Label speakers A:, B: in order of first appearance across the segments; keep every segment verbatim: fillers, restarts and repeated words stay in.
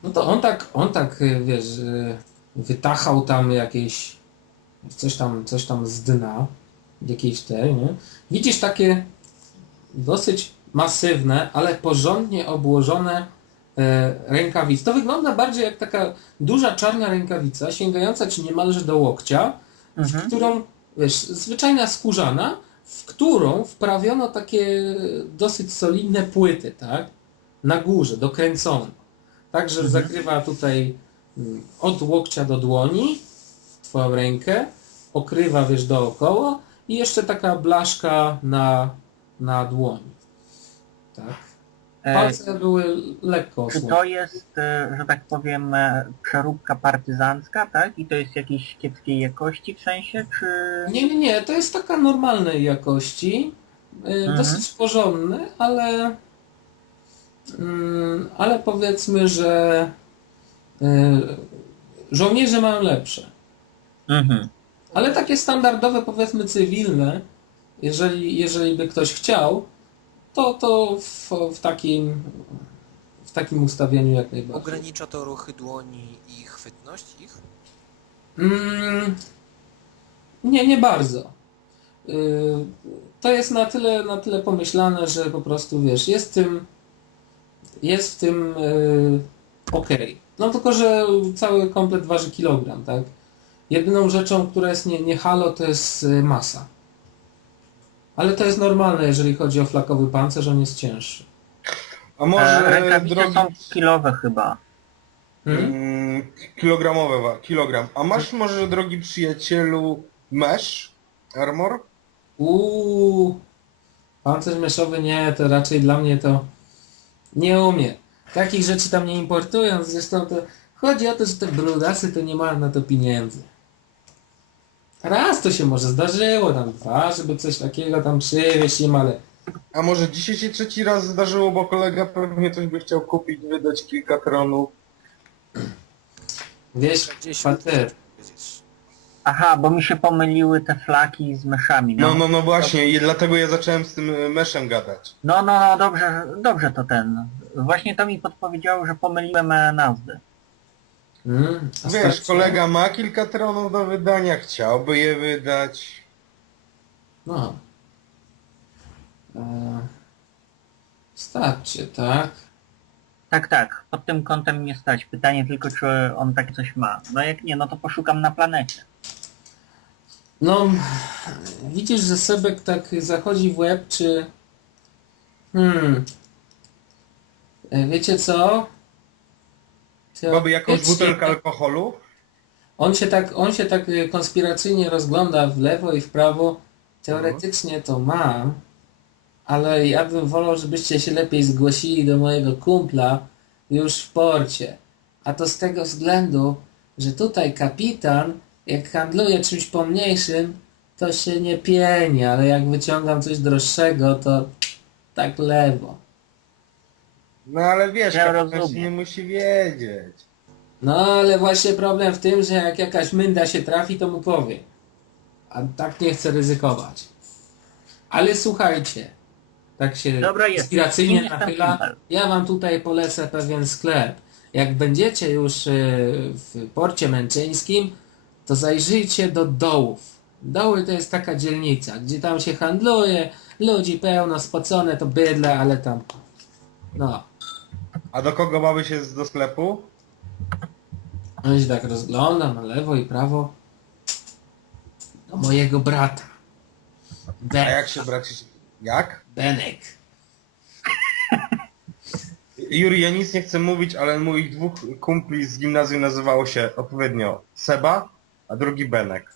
A: No to on tak, on tak, y, wiesz, y, wytachał tam jakieś, coś tam, coś tam z dna, jakiejś tej, nie? Widzisz takie dosyć masywne, ale porządnie obłożone e, rękawice. To wygląda bardziej jak taka duża czarna rękawica, sięgająca ci niemalże do łokcia, w
B: Mhm.
A: którą, wiesz, zwyczajna skórzana, w którą wprawiono takie dosyć solidne płyty, tak? Na górze, dokręcone. Także
B: Mhm.
A: zakrywa tutaj mm, od łokcia do dłoni twoją rękę, okrywa, wiesz, dookoła i jeszcze taka blaszka na, na dłoni. Tak.
B: E,
A: Palce były lekko
B: czy
A: osłonięte.
B: to jest, e, że tak powiem, e, przeróbka partyzancka, tak? I to jest jakiejś kiepskiej jakości w sensie, czy...
A: Nie, nie, nie, to jest taka normalnej jakości, y,
B: Mhm.
A: dosyć porządny, ale mm, ale powiedzmy, że y, żołnierze mają lepsze.
B: Mhm.
A: Ale takie standardowe, powiedzmy cywilne, jeżeli, jeżeli by ktoś chciał, to, to w, w takim w takim ustawieniu jak najbardziej.
C: Ogranicza to ruchy dłoni i chwytność ich?
A: Mm, nie, nie bardzo. Y, To jest na tyle, na tyle pomyślane, że po prostu wiesz, jest w tym jest w tym y, okej. No tylko, że cały komplet waży kilogram, tak? Jedyną rzeczą, która jest nie, nie halo, to jest y, masa. Ale to jest normalne, jeżeli chodzi o flakowy pancerz, on jest cięższy.
D: A
B: E,
D: może
B: rękawice
D: drogi
B: są kilowe chyba.
A: Hmm?
D: mm, kilogramowe, wa- kilogram. A masz może, drogi przyjacielu, mesh armor?
A: Uuu, pancerz meszowy nie, to raczej dla mnie to nie umie. Takich rzeczy tam nie importują, zresztą to chodzi o to, że te brudasy to nie mają na to pieniędzy. Raz to się może zdarzyło, tam dwa, żeby coś takiego tam przywieźć im, ale
D: A może dzisiaj się trzeci raz zdarzyło, bo kolega pewnie coś by chciał kupić, wydać kilka tronów.
A: wiesz,
C: Gdzieś
A: pater,
C: powiedzieć.
B: Aha, bo mi się pomyliły te flaki z myszami.
D: No, no, no właśnie, i dlatego ja zacząłem z tym e, meszem gadać.
B: No, no, no, dobrze, dobrze to ten. Właśnie to mi podpowiedziało, że pomyliłem e, nazwy.
A: hmm, a
D: Wiesz,
A: starczy?
D: kolega ma kilka tronów do wydania, chciałby je wydać.
A: No. E, starczy, tak?
B: Tak, tak, pod tym kątem mnie stać. Pytanie tylko, czy on takie coś ma. No jak nie, no to poszukam na planecie.
A: No, widzisz, że Sebek tak zachodzi w łeb, czy... Hmm... E, Wiecie co?
D: Mamy jakąś
A: Teoretycznie-
D: butelkę alkoholu?
A: On się tak, on się tak y, konspiracyjnie rozgląda w lewo i w prawo. Teoretycznie to mam, ale ja bym wolał, żebyście się lepiej zgłosili do mojego kumpla już w porcie. A to z tego względu, że tutaj kapitan, jak handluje czymś pomniejszym, to się nie pieni, ale jak wyciągam coś droższego, to tak lewo.
D: No ale wiesz,
B: Ja
D: kapitan się
B: rozumiem.
D: nie musi wiedzieć.
A: No ale właśnie problem w tym, że jak jakaś mynda się trafi, to mu powie. A tak nie chcę ryzykować. Ale słuchajcie, tak się
B: Dobra, jest.
A: inspiracyjnie
B: Kim jestem
A: nachyla,
B: kumpel?
A: ja wam tutaj polecę pewien sklep. Jak będziecie już y, w porcie męczyńskim, to zajrzyjcie do dołów. Doły to jest taka dzielnica, gdzie tam się handluje, ludzi pełno, spocone to bydle, ale tam... No,
D: A do kogo mamy się z- do sklepu?
A: on się tak rozgląda na lewo i prawo. Do mojego brata.
D: A
A: Ben,
D: jak się braci... Jak?
A: Benek.
D: Juri, ja nic nie chcę mówić, ale moich dwóch kumpli z gimnazjum nazywało się odpowiednio Seba, a drugi Benek.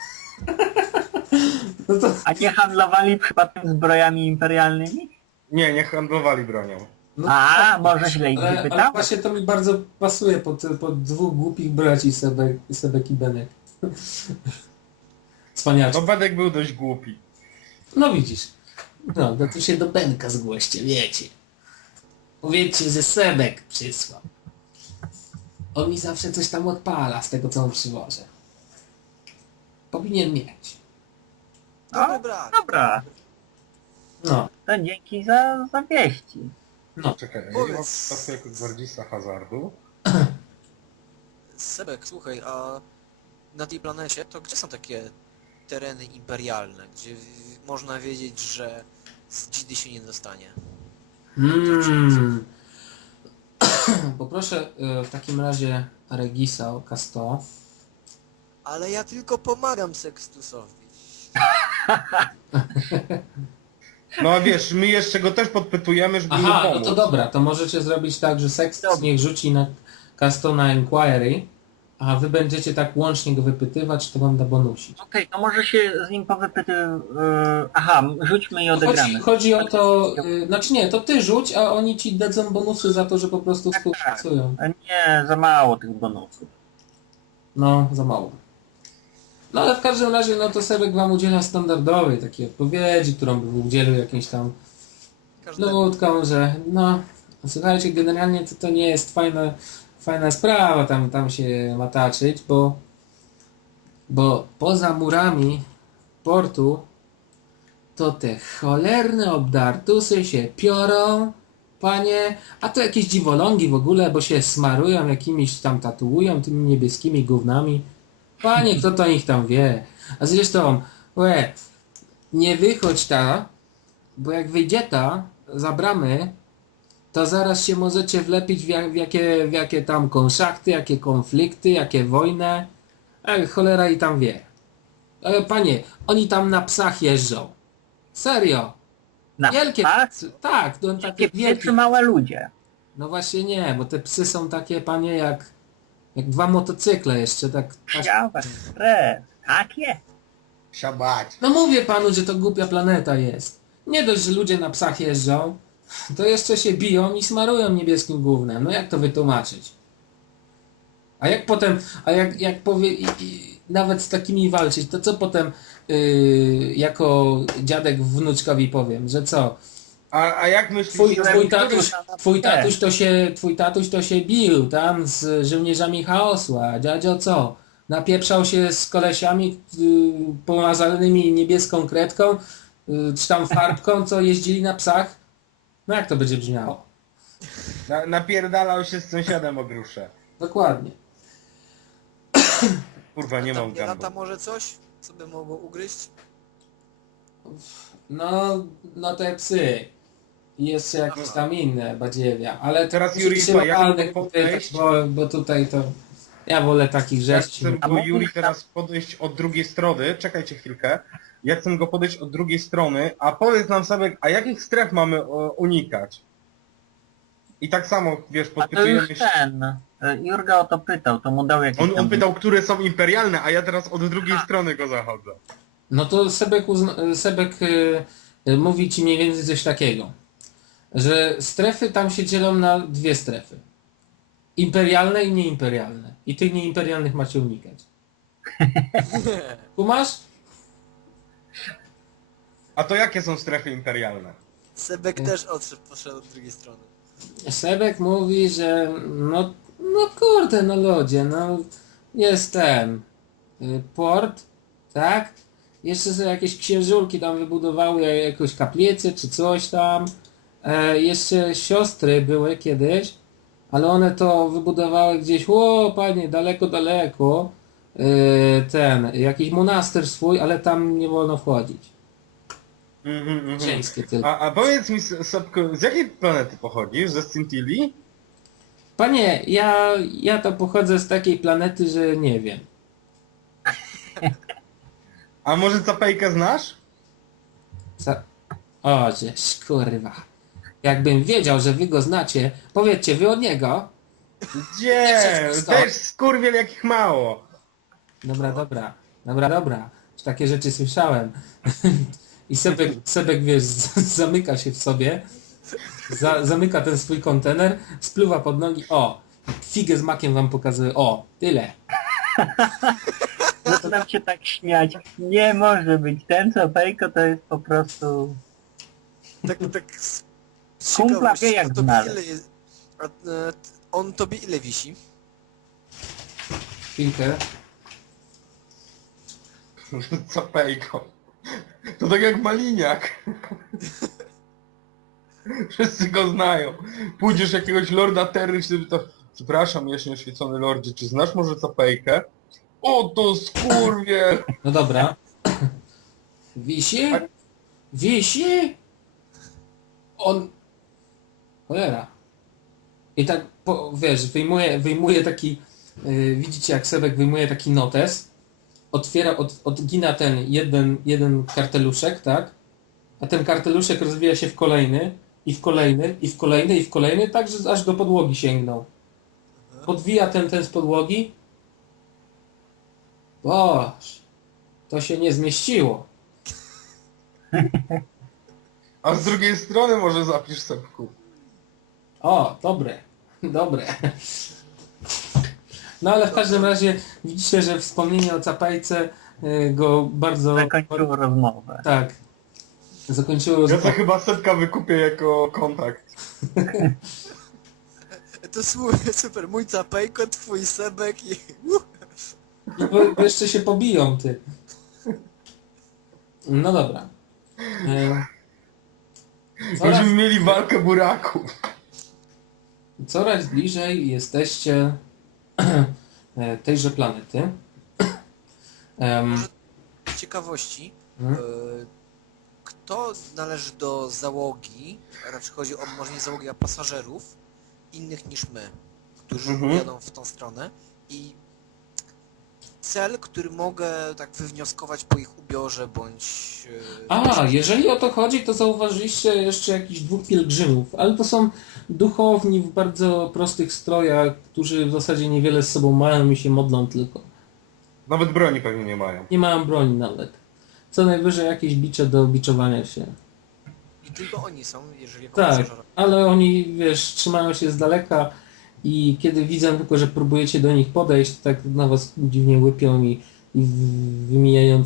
A: No to,
B: A nie handlowali przypadkiem zbrojami imperialnymi?
D: Nie, nie handlowali bronią.
A: no
B: A, może źle ich
A: ale, ale
B: wypytałem?
A: właśnie to mi bardzo pasuje pod, pod dwóch głupich braci Sebek, Sebek i Benek. Cwaniaczki.
D: No Benek był dość głupi.
A: No widzisz. No, no to się do Benka zgłoście, wiecie. Powiedzcie, że Sebek przysłał. On mi zawsze coś tam odpala z tego, co mu przywożę. Powinien mieć.
C: Dobry
B: O,
C: brat.
B: dobra,
A: No,
B: to dzięki za, za wieści.
A: no.
D: Czekaj, ja nie
C: Powiedz.
D: mam w jako gwardzista hazardu.
C: Sebek, słuchaj, a na tej planecie to gdzie są takie tereny imperialne, gdzie w- można wiedzieć, że z dzidy się nie dostanie?
A: Hmm. Poproszę y, w takim razie Regisa o K sto.
C: Ale ja tylko pomagam Sextusowi.
D: No a wiesz, my jeszcze go też podpytujemy, żeby mu
A: Aha, no
D: pomóc.
A: to dobra, to możecie zrobić tak, że Sextus
B: Dobra.
A: niech rzuci na K sto na Inquiry, a wy będziecie tak łącznie go wypytywać, to wam da bonusić.
B: Okej, to może się z nim powypyty... Yy, aha, rzućmy i
A: Chodzi,
B: odegramy.
A: chodzi o to, y, znaczy nie, to ty rzuć, a oni ci dadzą bonusy za to, że po prostu
B: Tak,
A: współpracują.
B: Nie, za mało tych bonusów.
A: No, za mało. No ale w każdym razie, no to Sebek wam udziela standardowej takiej odpowiedzi, którą by udzielił jakimś tam
C: Każdemu.
A: nutką, że no, słuchajcie, generalnie to, to nie jest fajna, fajna sprawa tam, tam się mataczyć, bo, bo poza murami portu to te cholerne obdartusy się piorą, panie, a to jakieś dziwolągi w ogóle, bo się smarują jakimiś tam, tatuują tymi niebieskimi gównami. Panie, kto to ich tam wie? A zresztą, łe, nie wychodź ta, bo jak wyjdzie ta za bramy, to zaraz się możecie wlepić w, jak, w, jakie, w jakie tam konszachty, jakie konflikty, jakie wojny. Ej, cholera i tam wie. E, panie, oni tam na psach jeżdżą. Serio.
B: Na
A: Wielkie
B: psach?
A: psy. Tak, to
B: Takie
A: takie
B: psy
A: wielkie.
B: czy małe ludzie?
A: No właśnie nie, bo te psy są takie, panie, jak, jak dwa motocykle jeszcze, tak. aż-
B: Psiawe, stres, takie?
D: Siabać.
A: No mówię panu, że to głupia planeta jest. Nie dość, że ludzie na psach jeżdżą, to jeszcze się biją i smarują niebieskim gównem. No jak to wytłumaczyć? A jak potem, a jak, jak powie, i, i, nawet z takimi walczyć, to co potem yy, jako dziadek wnuczkowi powiem, że co?
D: A, a jak myślisz,
A: Twój,
D: że-
A: twój,
B: który-
A: tatuś, twój, tatuś to się, twój tatuś to się bił tam z żołnierzami chaosu, a dziadzio co? Napieprzał się z kolesiami yy, pomazanymi niebieską kredką, yy, czy tam farbką, co jeździli na psach? No jak to będzie brzmiało?
D: Na, napierdalał się z sąsiadem o gruszę.
A: Dokładnie.
D: Kurwa, nie
C: Tam
D: mam
C: nie lata
D: gamba.
C: może coś, co by mogło ugryźć?
A: No, no te psy. I jeszcze jakieś tam inne badziewia, ale to
D: Teraz
A: musi
D: Juri,
A: być
D: słuchaj, jak
A: lokalnych
D: mogę
A: tutaj,
D: podejść?
A: bo, bo tutaj to... Ja wolę takich
D: Ja
A: rzeczy.
D: chcę
B: A
D: go
B: mógłbyś
D: Juri
B: tam-
D: teraz podejść od drugiej strony, czekajcie chwilkę. Ja chcę go podejść od drugiej strony, a powiedz nam sobie, a jakich stref mamy o, unikać? I tak samo, wiesz,
B: A to
D: podpytujemy
B: już
D: się.
B: ten. y, Jurga o to pytał, to mu dał jakieś
D: On,
B: tam...
D: on pytał, które są imperialne, a ja teraz od drugiej strony go zachodzę.
A: No to Sebek, uzna- Sebek y, y, mówi ci mniej więcej coś takiego, że strefy tam się dzielą na dwie strefy. Imperialne i nieimperialne. I tych nieimperialnych macie unikać. Kumasz?
D: A to jakie są strefy imperialne?
C: Sebek też odszedł, poszedł od drugiej strony.
A: Sebek mówi, że no, no kurde, no ludzie, no jest ten y, port, tak? Jeszcze sobie jakieś księżulki tam wybudowały jakąś kaplicę czy coś tam. E, jeszcze siostry były kiedyś, ale one to wybudowały gdzieś, o panie, daleko, daleko. Y, ten, jakiś monaster swój, ale tam nie wolno wchodzić.
D: Mhm, mhm.
A: Żeńskie tylko.
D: A, a powiedz mi, Sobko, z jakiej planety pochodzisz? Ze Scintilli?
A: Panie, ja, ja to pochodzę z takiej planety, że nie wiem.
D: A może Capejkę znasz?
A: Za... O, żeż, kurwa. Jakbym wiedział, że wy go znacie, powiedzcie, wy od niego?
D: Gdzie?
A: wszystko stąd.
D: Też skurwiel jakich mało.
A: Dobra, dobra, dobra, dobra. Już takie rzeczy słyszałem. I Sebek, Sebek wiesz, z- zamyka się w sobie, za, zamyka ten swój kontener, spluwa pod nogi, o, figę z makiem wam pokazuje, o, tyle.
B: Zaczynam się tak śmiać. Nie może być. Ten co Pejko to jest po prostu...
C: Tak, tak z z
B: Kumpla
C: ciekawości,
B: wie, jak
C: a tobie
B: znaleźć.
C: ile jest, a, e, t- on tobie ile wisi?
A: Chwilkę.
D: Capejko. To tak jak Maliniak. Wszyscy go znają. Pójdziesz jakiegoś Lorda Terry, żeby to... Przepraszam, jaśnie oświecony lordzie, czy znasz może Capejkę? O to skurwie!
A: No dobra. Wisi? Wisi? On... Cholera. I tak, po, wiesz, wyjmuje, wyjmuje taki... Yy, widzicie, jak Sebek wyjmuje taki notes, otwiera, od, odgina ten jeden, jeden karteluszek, tak? A ten karteluszek rozwija się w kolejny, i w kolejny, i w kolejny, i w kolejny, tak, że aż do podłogi sięgnął. Podwija ten, ten z podłogi. Boż, to się nie zmieściło.
D: A z drugiej strony może zapisz Sepku.
A: O, dobre, dobre. No ale w każdym razie widzicie, że wspomnienie o Capajce y, go bardzo...
B: Zakończyło rozmowę.
A: Tak. Zakończyło
D: Ja to
A: rozmowę.
D: chyba Sepka wykupię jako kontakt.
C: To słuchaj, super, mój Capejko, twój Sebek i... Uh,
A: I bo, bo jeszcze się pobiją, ty. No dobra. E, coraz,
D: Będziemy mieli walkę buraków.
A: coraz bliżej jesteście e, tejże planety. Em,
C: Może z ciekawości,
A: hmm?
C: e, kto należy do załogi, raczej chodzi o może nie załogi, a pasażerów, innych niż my, którzy
D: Mhm.
C: jadą w tą stronę i cel, który mogę tak wywnioskować po ich ubiorze, bądź... e,
A: A, jeżeli o to chodzi, to zauważyliście jeszcze jakichś dwóch pielgrzymów, ale to są duchowni w bardzo prostych strojach, którzy w zasadzie niewiele z sobą mają i się modlą tylko.
D: Nawet broni pewnie nie mają.
A: Nie mają broni nawet. Co najwyżej jakieś bicze do biczowania się.
C: I tylko oni są, jeżeli jako
A: Tak,
C: pasażerowie.
A: ale oni, wiesz, trzymają się z daleka i kiedy widzą tylko, że próbujecie do nich podejść, to tak na was dziwnie łypią i, i wymijają